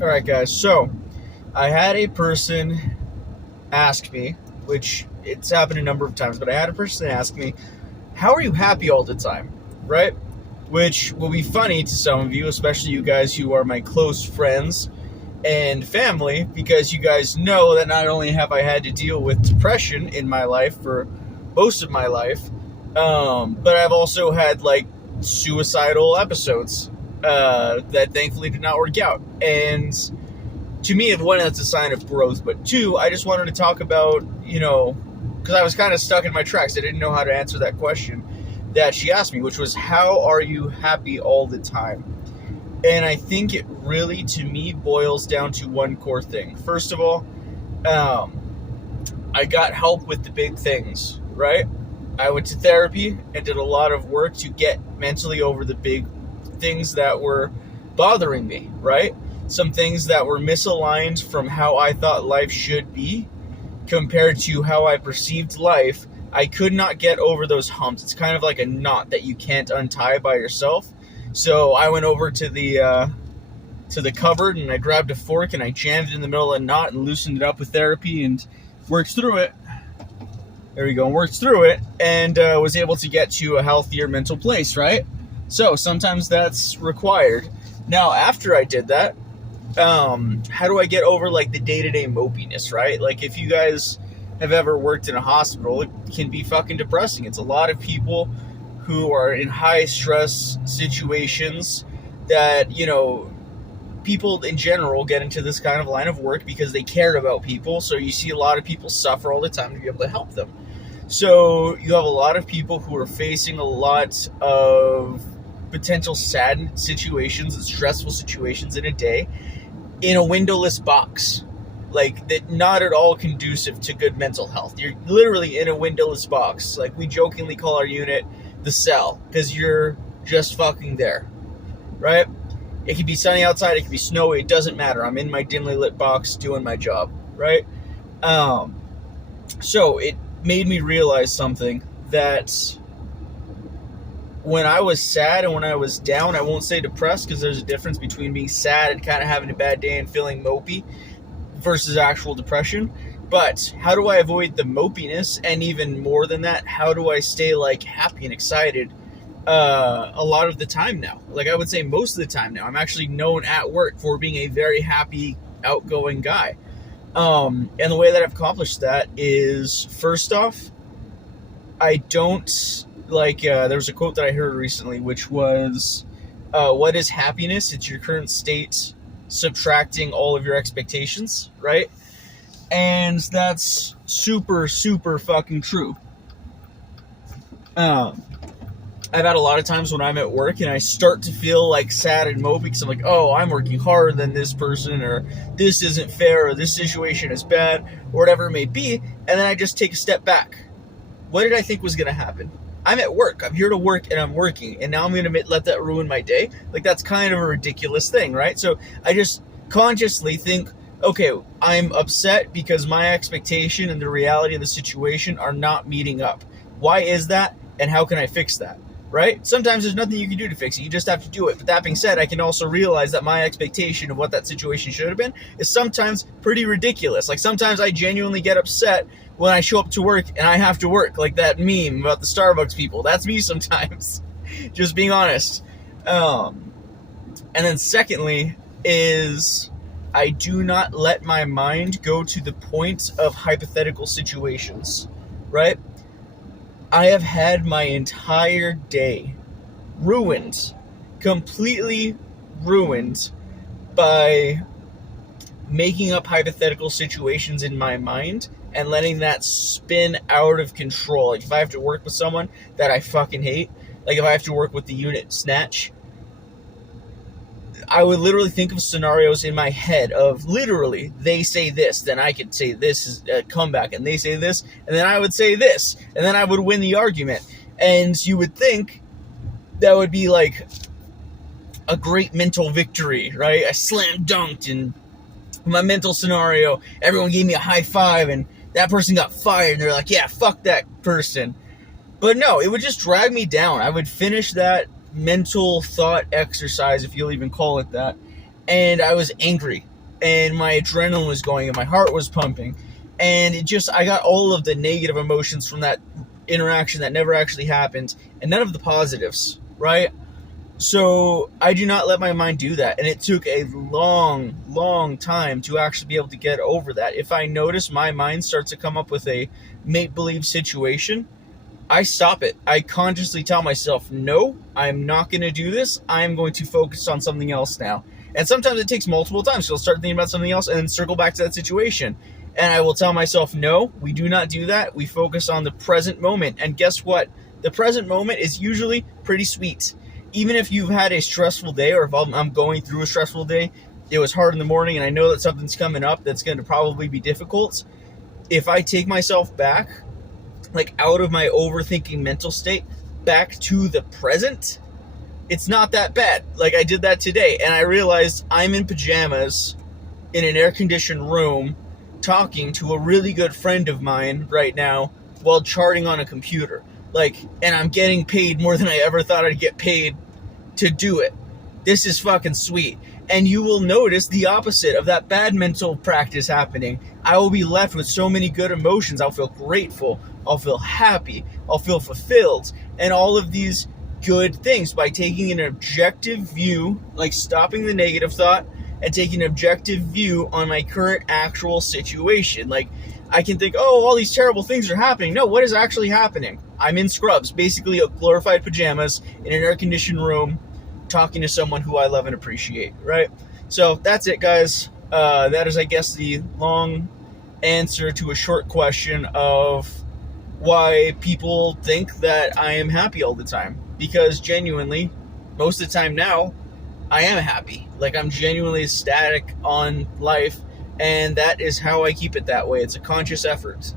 All right, guys. So I had a person ask me, which it's happened a number of times, but I had a person ask me, "How are you happy all the time?" Right? Which will be funny to some of you, especially you guys who are my close friends and family, because you guys know that not only have I had to deal with depression in my life for most of my life, but I've also had like suicidal episodes that thankfully did not work out. And to me, one, that's a sign of growth, but two, I just wanted to talk about, because I was kind of stuck in my tracks. I didn't know how to answer that question that she asked me, which was, how are you happy all the time? And I think it really, to me, boils down to one core thing. First of all, I got help with the big things, right? I went to therapy and did a lot of work to get mentally over the big things that were bothering me, right? Some things that were misaligned from how I thought life should be compared to how I perceived life. I could not get over those humps. It's kind of like a knot that you can't untie by yourself. So I went over to the cupboard and I grabbed a fork and I jammed it in the middle of the knot and loosened it up with therapy and worked through it. There we go, worked through it and was able to get to a healthier mental place, right? So sometimes that's required. Now, after I did that, how do I get over like the day-to-day mopiness, right? Like if you guys have ever worked in a hospital, it can be fucking depressing. It's a lot of people who are in high stress situations that, people in general get into this kind of line of work because they care about people. So you see a lot of people suffer all the time to be able to help them. So you have a lot of people who are facing a lot of potential sad situations and stressful situations in a day in a windowless box, like that, not at all conducive to good mental health. You're literally in a windowless box. Like we jokingly call our unit the cell, because you're just fucking there, right? It could be sunny outside, it could be snowy, it doesn't matter. I'm in my dimly lit box doing my job, right? So it made me realize something, that when I was sad and when I was down, I won't say depressed because there's a difference between being sad and kind of having a bad day and feeling mopey versus actual depression. But how do I avoid the mopiness? And even more than that, how do I stay like happy and excited a lot of the time now? Like I would say most of the time now. I'm actually known at work for being a very happy, outgoing guy. And the way that I've accomplished that is, first off, I don't there was a quote that I heard recently, which was, what is happiness? It's your current state subtracting all of your expectations, right? And that's super, super fucking true. I've had a lot of times when I'm at work and I start to feel like sad and mopey because I'm like, oh, I'm working harder than this person, or this isn't fair, or this situation is bad, or whatever it may be, and then I just take a step back. What did I think was going to happen? I'm at work. I'm here to work and I'm working, and now I'm going to let that ruin my day? Like, that's kind of a ridiculous thing, right? So I just consciously think, okay, I'm upset because my expectation and the reality of the situation are not meeting up. Why is that, and how can I fix that? Right? Sometimes there's nothing you can do to fix it. You just have to do it. But that being said, I can also realize that my expectation of what that situation should have been is sometimes pretty ridiculous. Like sometimes I genuinely get upset when I show up to work and I have to work. Like that meme about the Starbucks people. That's me sometimes. Just being honest. And then secondly is, I do not let my mind go to the point of hypothetical situations. Right? I have had my entire day ruined, completely ruined, by making up hypothetical situations in my mind and letting that spin out of control. Like if I have to work with someone that I fucking hate, like if I have to work with the unit Snatch, I would literally think of scenarios in my head of literally, they say this, then I could say this is a comeback, and they say this, and then I would say this, and then I would win the argument. And you would think that would be like a great mental victory, right? I slam dunked in my mental scenario, everyone gave me a high five, and that person got fired, and they're like, yeah, fuck that person. But no, it would just drag me down. I would finish that mental thought exercise, if you'll even call it that, and I was angry, and my adrenaline was going, and my heart was pumping, and I got all of the negative emotions from that interaction that never actually happened, and none of the positives, right? So I do not let my mind do that, and it took a long time to actually be able to get over that. If I notice my mind starts to come up with a make-believe situation, I stop it. I consciously tell myself, no, I'm not going to do this. I'm going to focus on something else now. And sometimes it takes multiple times. So I'll start thinking about something else and then circle back to that situation. And I will tell myself, no, we do not do that. We focus on the present moment. And guess what? The present moment is usually pretty sweet. Even if you've had a stressful day, or if I'm going through a stressful day, it was hard in the morning and I know that something's coming up that's going to probably be difficult. If I take myself back, like out of my overthinking mental state, back to the present, it's not that bad. Like I did that today, and I realized I'm in pajamas in an air-conditioned room talking to a really good friend of mine right now while charting on a computer. And I'm getting paid more than I ever thought I'd get paid to do it. This is fucking sweet. And you will notice the opposite of that bad mental practice happening. I will be left with so many good emotions. I'll feel grateful. I'll feel happy. I'll feel fulfilled. And all of these good things by taking an objective view, like stopping the negative thought and taking an objective view on my current actual situation. Like I can think, oh, all these terrible things are happening. No, what is actually happening? I'm in scrubs, basically a glorified pajamas in an air-conditioned room, talking to someone who I love and appreciate, right? So that's it, guys. That is, I guess, the long answer to a short question of why people think that I am happy all the time. Because genuinely, most of the time now, I am happy. Like I'm genuinely ecstatic on life, and that is how I keep it that way. It's a conscious effort.